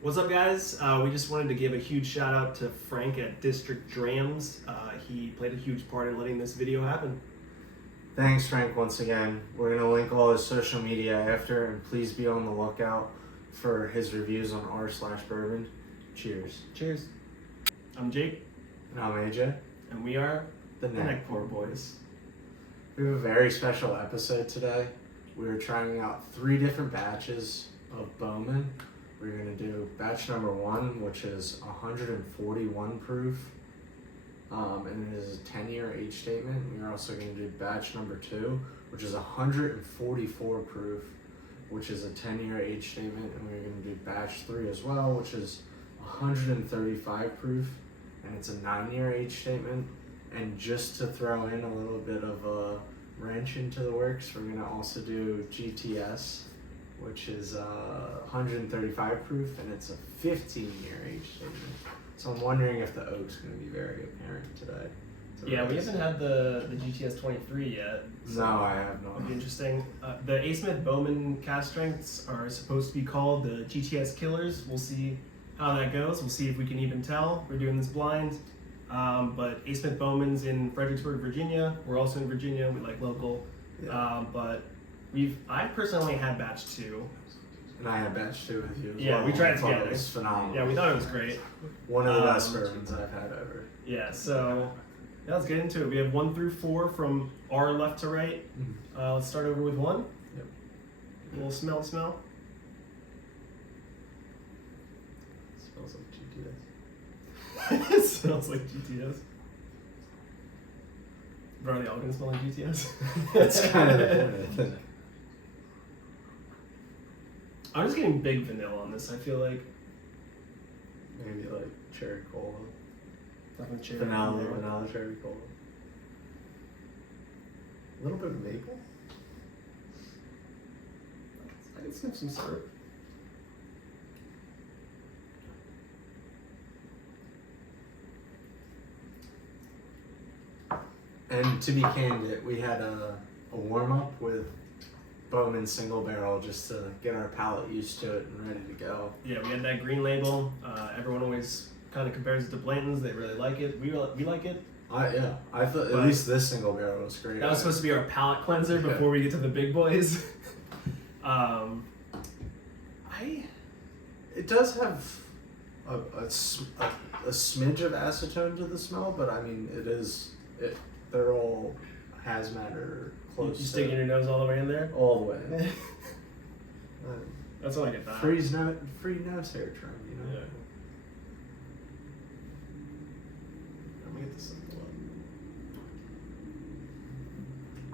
What's up, guys? We just wanted to give a huge shout out to Frank at District Drams. He played a huge part in letting this video happen. Thanks, Frank, once again. We're going to link all his social media after, and please be on the lookout for his reviews on r/bourbon. Cheers. Cheers. I'm Jake. And I'm AJ. And we are The NeckPourBoyz. We have a very special episode today. We're trying out 3 different batches of Bowman. We're going to do batch number 1, which is 141 proof. And it is a 10-year age statement. We're also going to do batch number 2, which is 144 proof, which is a 10-year age statement. And we're going to do batch 3 as well, which is 135 proof, and it's a 9-year age statement. And just to throw in a little bit of a wrench into the works, we're going to also do GTS, which is 135 proof, and it's a 15-year age statement. So I'm wondering if the oak's going to be very apparent today. Yeah, we haven't had the GTS 23 yet. So no, I have not. It'll be interesting. The A. Smith Bowman Cask Strengths are supposed to be called the GTS Killers. We'll see how that goes. We'll see if we can even tell. We're doing this blind. But A. Smith Bowman's in Fredericksburg, Virginia. We're also in Virginia. We like local. Yeah. But I personally had batch 2. And I had batch 2 with you as well. We tried it together. It was phenomenal. Yeah, we thought it was great. One of the best bourbons I've had ever. Yeah, so let's get into it. We have 1 through 4 from our left to right. Let's start over with 1. Yep. A little smell. Smells like GTS. It smells like GTS. But are they all gonna smell like GTS? That's kind of the point, I think. I'm just getting big vanilla on this. I feel like maybe like cherry cola. Definitely cherry vanilla cherry cola. A little bit of maple. I can sniff some syrup. And to be candid, we had a warm-up with Bowman single barrel just to get our palate used to it and ready to go. Yeah, we had that green label. Everyone always kind of compares it to Blanton's. They really like it. We like it. I thought at least this single barrel was great. That was supposed to be our palate cleanser before we get to the big boys. It does have a smidge of acetone to the smell, but I mean they're all hazmat or close. You sticking your nose all the way in there? All the way. That's what I get that. Free nose hair trim, you know? Yeah. Let me get this simple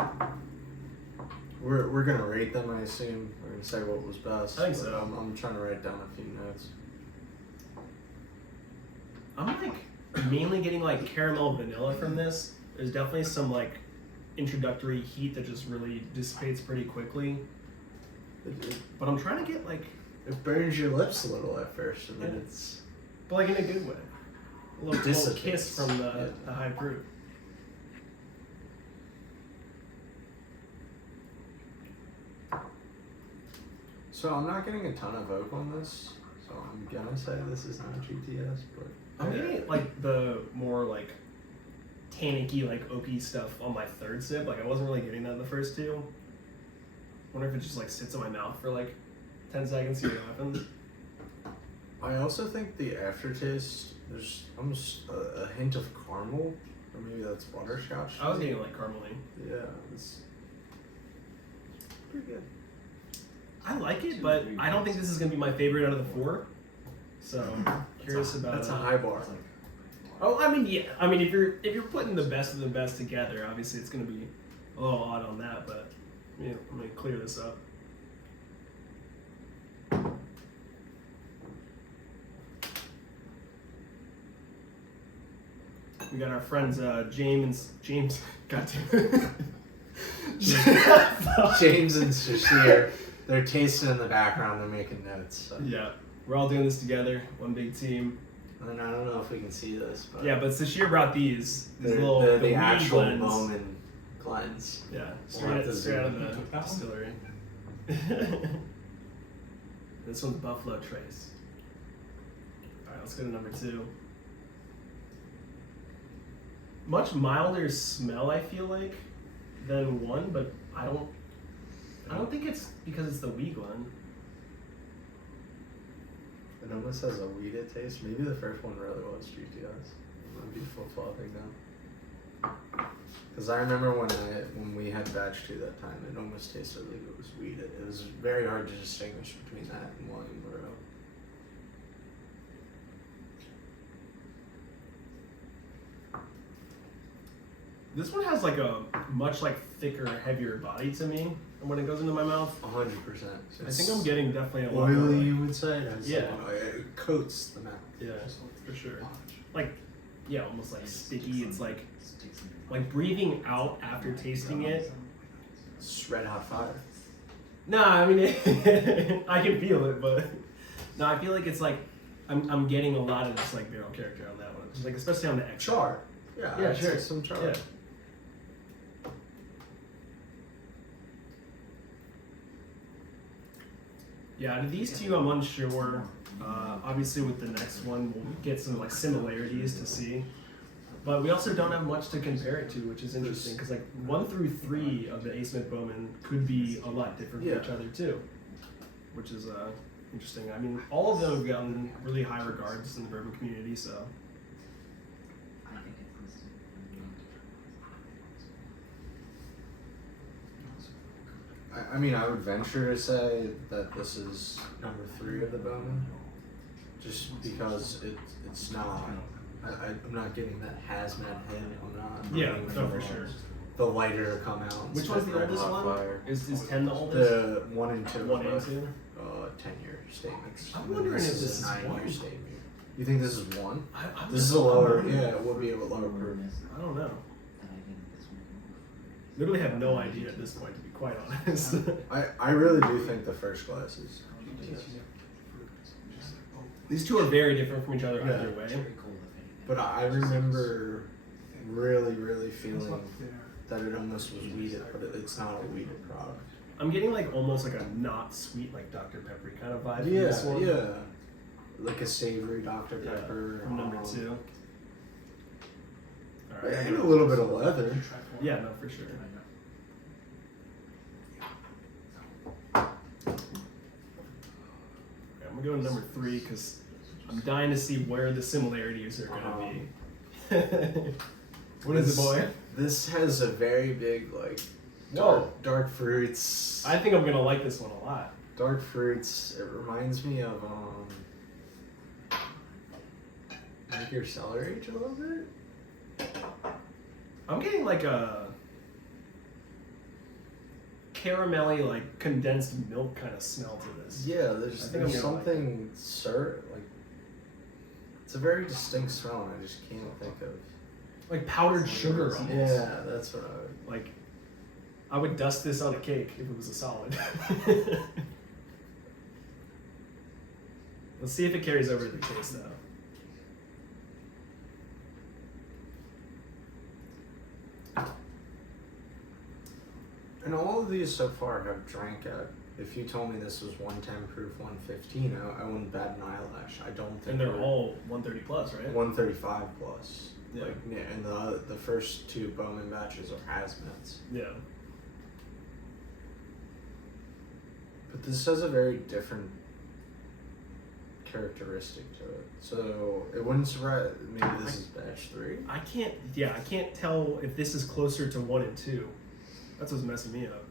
up. We're gonna rate them, I assume. We're gonna say what was best. I think so. I'm trying to write down a few notes. I'm like mainly getting like caramel vanilla from this. There's definitely some like introductory heat that just really dissipates pretty quickly. But I'm trying to get like... It burns your lips a little at first, and then it's... But like in a good way. A little kiss from the high proof. So I'm not getting a ton of oak on this, so I'm gonna say this is not GTS, but... I'm getting like the more like tannicky, like oaky stuff on my 3rd sip. Like I wasn't really getting that in the first 2. Wonder if it just like sits in my mouth for like 10 seconds, see what happens. I also think the aftertaste, there's almost a hint of caramel, or maybe that's butterscotch. I was getting like caramely. Yeah, it's pretty good. I like it, but I don't think this is gonna be my favorite out of the 4. So curious about. That's a high bar. Oh, I mean, yeah. I mean, if you're putting the best of the best together, obviously it's gonna be a little odd on that. But yeah, I'm gonna clear this up. We got our friends James. Goddamn. James and Shashir, they're tasting in the background. They're making notes. So. Yeah, we're all doing this together. One big team. And I don't know if we can see this, but yeah, but Sashir brought these little the actual blends. Bowman blends. Yeah, straight out of the distillery. This one's Buffalo Trace. let's go to number 2. Much milder smell, I feel like, than 1, but I don't think it's because it's the wheat one. It almost has a weeded taste. Maybe the first one really was GTS. It might be flip-flopping now. Because I remember when we had batch 2 that time, it almost tasted like it was weeded. It was very hard to distinguish between that and Williamboro. This one has like a much like thicker, heavier body to me when it goes into my mouth. 100%. I think I'm getting definitely a lot oily, more, you would say? Yeah. It coats the mouth. Yeah, for sure. Like, yeah, almost like sticky. It's like breathing out after tasting it. It's red hot fire. Nah, I mean, I can feel it, but no, I feel like it's like I'm getting a lot of this like barrel character on that one, like especially on the X. Char. Yeah, Yeah, I'd sure. say some char. Yeah. Yeah, out of these two, I'm unsure. Obviously, with the next one, we'll get some like similarities to see, but we also don't have much to compare it to, which is interesting because like 1 through 3 of the A. Smith Bowman could be a lot different from each other too, which is interesting. I mean, all of them have gotten really high regards in the bourbon community, so. I mean, I would venture to say that this is number 3 of the Bowman, just because it's not. I'm not getting that hazmat hit. I'm not. Yeah, no, for sure. The lighter to come out. Which one's the oldest one? Fire. Is 10 the oldest? The 1 and 2. 1 and 2. 10-year statements. I'm wondering if this is 9-year 1. statement. You think this is 1? I'm This is a lower. Yeah, it would be a lower proof. I don't know. Literally have no idea at this point, to be quite honest. I really do think the first glass is GTS. These two are very different from each other either way. But I remember really feeling that it almost was weeded, but it's not a weeded product. I'm getting like almost like a not sweet, like Dr. Pepper kind of vibe from Yeah, this one. yeah. Like a savory Dr. Pepper. From number 2. All right. And a little bit of leather. Yeah, no, for sure. I'm gonna go to number 3 because I'm dying to see where the similarities are gonna be. What is it, boy? This has a very big like Whoa. dark fruits. I think I'm gonna like this one a lot. Dark fruits. It reminds me of like your celery age a little bit. I'm getting like a caramelly, like condensed milk kind of smell to this. Yeah, there's something like it's a very distinct smell, and I just can't think of Like powdered sugar almost. Yeah, that's what I would Like I would dust this on a cake if it was a solid. Let's see if it carries over to the taste though. And all of these so far have drank at. If you told me this was 110 proof, 115, I wouldn't bat an eyelash. I don't think. And they're all 130 plus, right? 135 plus. Yeah. Like, yeah, and the first 2 Bowman batches are hazmats. Yeah. But this has a very different characteristic to it. So it wouldn't surprise. Maybe this is batch 3. I can't tell if this is closer to 1 and 2. That's what's messing me up.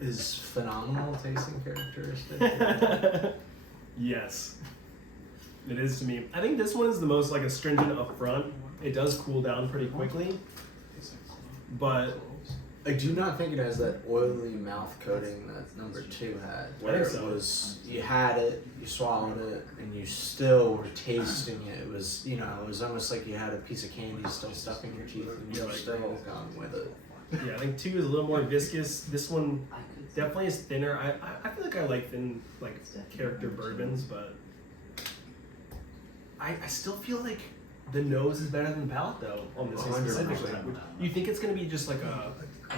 Is phenomenal tasting characteristic? Yes. It is to me. I think this one is the most like astringent up front. It does cool down pretty quickly. But I do not think it has that oily mouth coating that number 2 had. Where so. It was, you had it, you swallowed it, and you still were tasting it. It was, it was almost like you had a piece of candy still stuck in your teeth, and you were still going with it. yeah, I think 2 is a little more viscous. This one definitely is thinner. I feel like I like thin character bourbons, but I still feel like the nose is better than the palate though on this 100%. specifically. You think it's gonna be just like a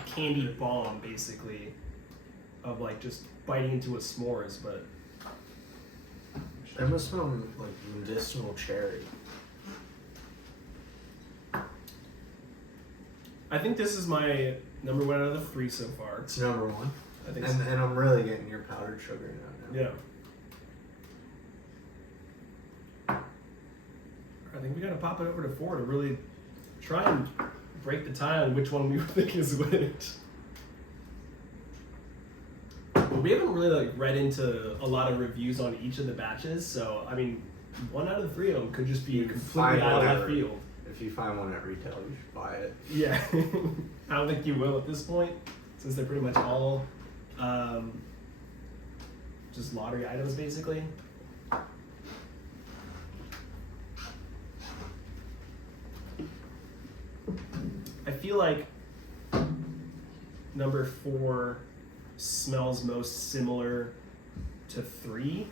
candy bomb basically, of like just biting into a s'mores, but It must smell like medicinal cherry. I think this is my number 1 out of the 3 so far. It's number 1. I think And, so. and I'm really getting your powdered sugar now. Yeah. I think we gotta pop it over to 4 to really try and break the tie on which one we think is which. But we haven't really like read into a lot of reviews on each of the batches, so I mean, 1 out of 3 of them could just be You completely find out of left whatever. field. If you find one at retail, you should buy it. Yeah, I don't think you will at this point, since they're pretty much all just lottery items, basically. I feel like number 4 smells most similar to 3,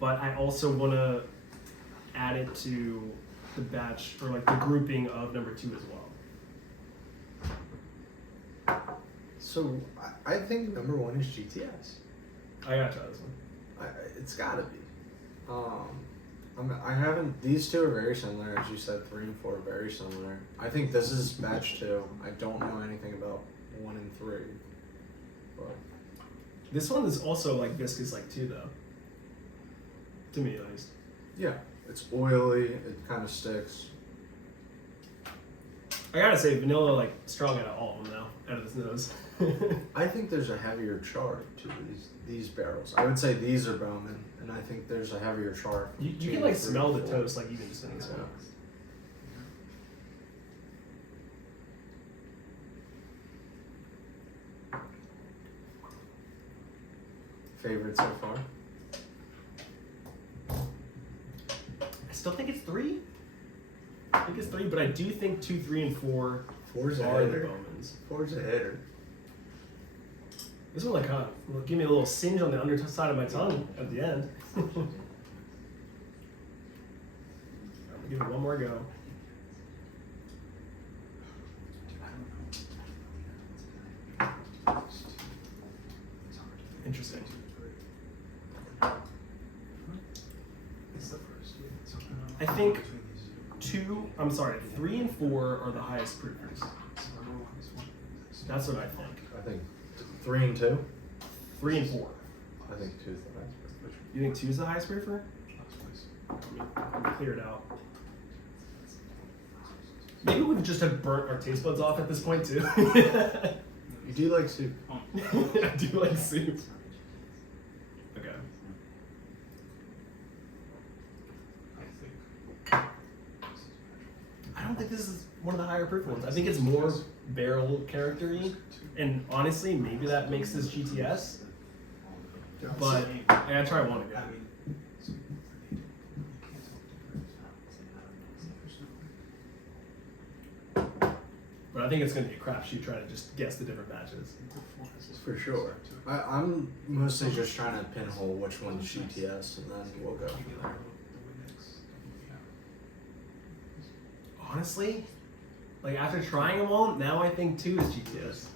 but I also want to add it to the batch, or like the grouping of number 2 as well. So I think number 1 is GTS. I gotta try this one. It's gotta be. I haven't. These two are very similar, as you said. 3 and 4 are very similar. I think this is batch 2. I don't know anything about 1 and 3. But This one is also like viscous like 2 though. To me at least. yeah, it's oily. It kind of sticks. I gotta say vanilla like strong out of all of them now, out of this nose. I think there's a heavier char to these barrels. I would say these are Bowman, and I think there's a heavier char. You between can like 3 smell and the 4. toast like even just in this one. Favorite so far? I still think it's 3. I think it's 3, but I do think 2, 3, and 4 4's a are the hitter. Bowmans. 4's a hitter. This one like kind of give me a little singe on the underside of my tongue at the end. I'm gonna give it one more go. Interesting. I think 3 and 4 are the highest proofers. That's what I think. I think 3 and 2. 3 and 4. I think 2's the highest. You think 2 is the highest proofer? Let me clear it out. Maybe we've just have burnt our taste buds off at this point too. You do like soup. I do like soup. Okay. I don't think this is one of the higher proof ones. I think it's more barrel character-y, and honestly, maybe that makes this GTS. But I gotta try one again. But I think it's gonna be a crapshoot trying to just guess the different batches. For sure. I'm mostly just trying to pinhole which one's GTS, and then we'll go. Honestly, like after trying them all, now I think 2 is GTS.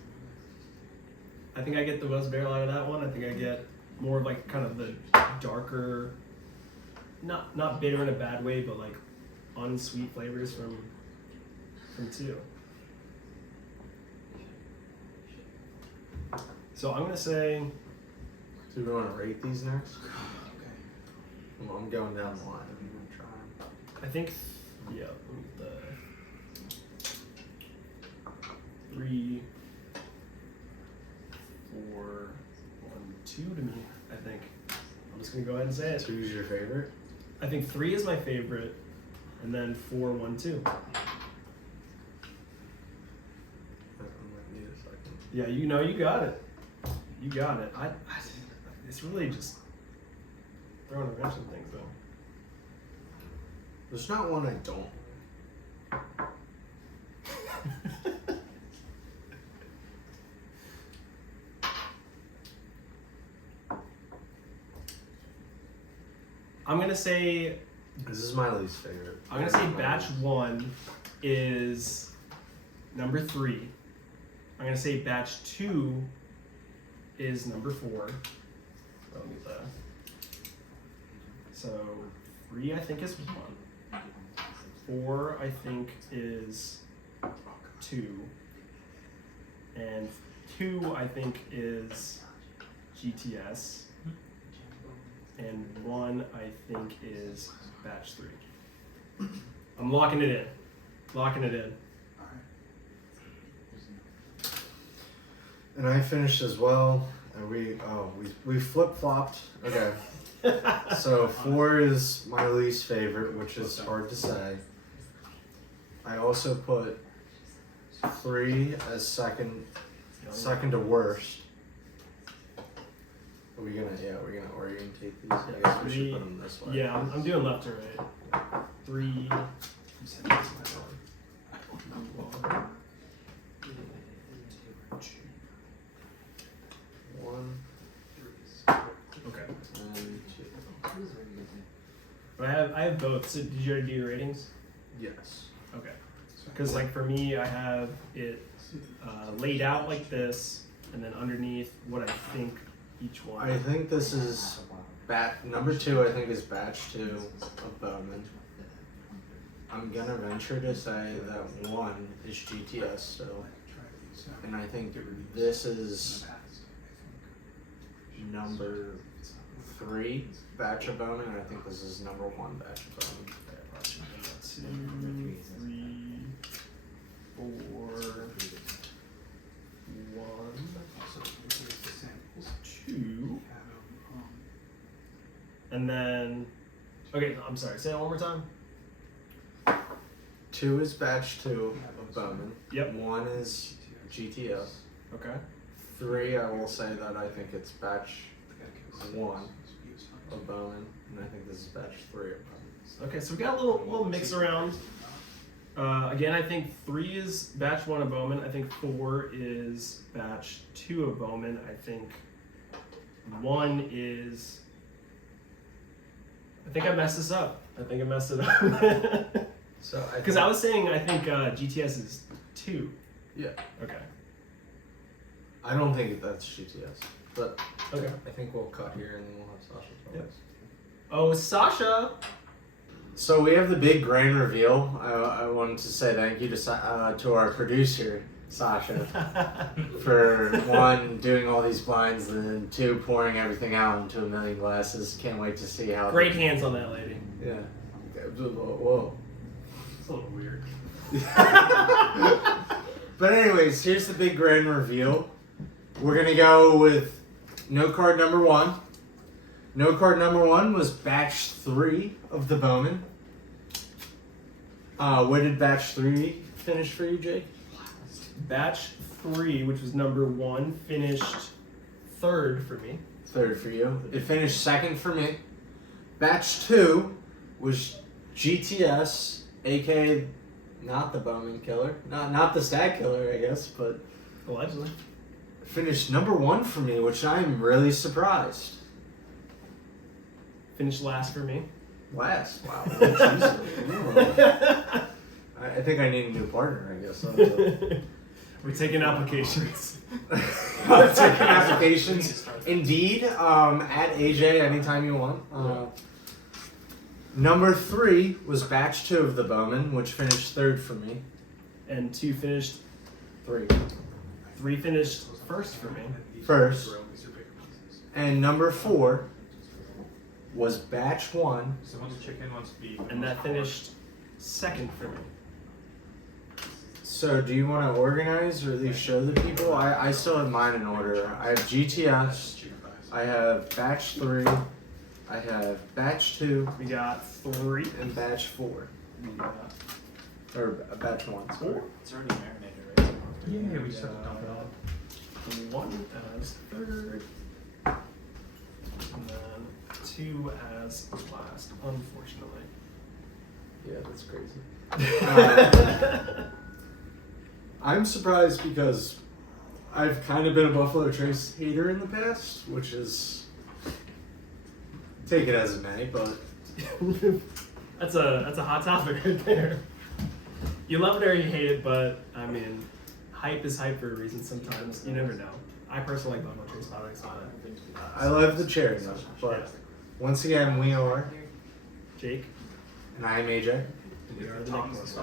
I think I get the most barrel out of that one. I think I get more of like kind of the darker, not bitter in a bad way, but like unsweet flavors from 2. So I'm gonna say, Do we want to rate these next? I'm going down the line. I'm going to try. I think, yeah, the 3, 4, 1, 2 to me. I think I'm just gonna go ahead and say it. 2's your favorite? I think 3 is my favorite, and then 4, 1, 2. I might need a second. Yeah, you know, you got it. You got it. It's really just throwing a wrench in things, though. There's not one I don't. I'm gonna say This is my least favorite. I'm gonna say batch 1 is number 3. I'm gonna say batch 2 is number 4. So 3 I think is 1. 4 I think is 2. And 2 I think is GTS. And 1 I think is batch 3. I'm locking it in. Locking it in. And I finished as well. And we flip flopped. Okay. So 4 is my least favorite, which is hard to say. I also put 3 as second to worst. Are you gonna orientate these? I guess we should put them this way. Yeah, I'm doing left to right. 3. One. Okay. And 2. But I have both. So did you already do your ratings? Yes. Okay. Because like for me, I have it laid out like this, and then underneath what I think each one. I think this is number 2. I think is batch 2 of Bowman. I'm gonna venture to say that 1 is GTS still, and I think this is number 3 batch of Bowman, and I think this is number 1 batch of Bowman. 2, 3, 4, 1, 2, and then. Okay, I'm sorry. Say that one more time. 2 is batch 2 of Bowman. Yep. 1 is GTS. Okay. 3, I will say that I think it's batch 1 of Bowman, and I think this is batch 3 of Bowman. Okay, so we got a little mix around. Again, I think 3 is batch 1 of Bowman. I think 4 is batch 2 of Bowman. I think 1 is. I think I messed this up. I think I messed it up. So Because I was saying I think GTS is 2. Yeah. Okay. I don't think that's GTS, but Okay. I think we'll cut here and then we'll have Sasha tell Yep. us. Oh, Sasha. So we have the big grand reveal. I wanted to say thank you to our producer, Sasha, for 1, doing all these blinds, and then 2, pouring everything out into a million glasses. Can't wait to see how. Great hands on that lady. Yeah. Whoa. It's a little weird. But anyways, here's the big grand reveal. We're gonna go with note card number 1. Note card number 1 was batch 3 of the Bowman. Where did batch 3 finish for you, Jake? Batch 3, which was number 1, finished 3rd for me. 3rd for you. It finished 2nd for me. Batch 2 was GTS, aka not the Bowman killer, not the Stagg killer, I guess, but Allegedly. finished number 1 for me, which I'm really surprised. Finished last for me. Last, wow. I think I need a new partner, I guess. We're taking applications. Taking applications. Indeed, at AJ anytime you want. Number 3 was batch 2 of the Bowman, which finished 3rd for me. And 2 finished. 3. 3 finished 1st for me. 1st. And number 4 was batch 1. So one's chicken, one's beef. And that finished 2nd for me. So do you want to organize or at least show the people? I still have mine in order. I have GTS. I have batch 3. I have batch 2. We got 3. And batch 4. We got Or batch 1. 4. It's already marinated, right? Yeah, we just have to dump it all. 1 as 3rd. And then 2 as last, unfortunately. Yeah, that's crazy. I'm surprised because I've kind of been a Buffalo Trace hater in the past, which is take it as it may, but That's a hot topic right there. You love it or you hate it, but I mean, hype is hype for a reason. Sometimes you never know. I personally like Bowman Trace products, but I love the cherry note, but once again, we are, Jake, and I am AJ. we are the NeckPourBoyz.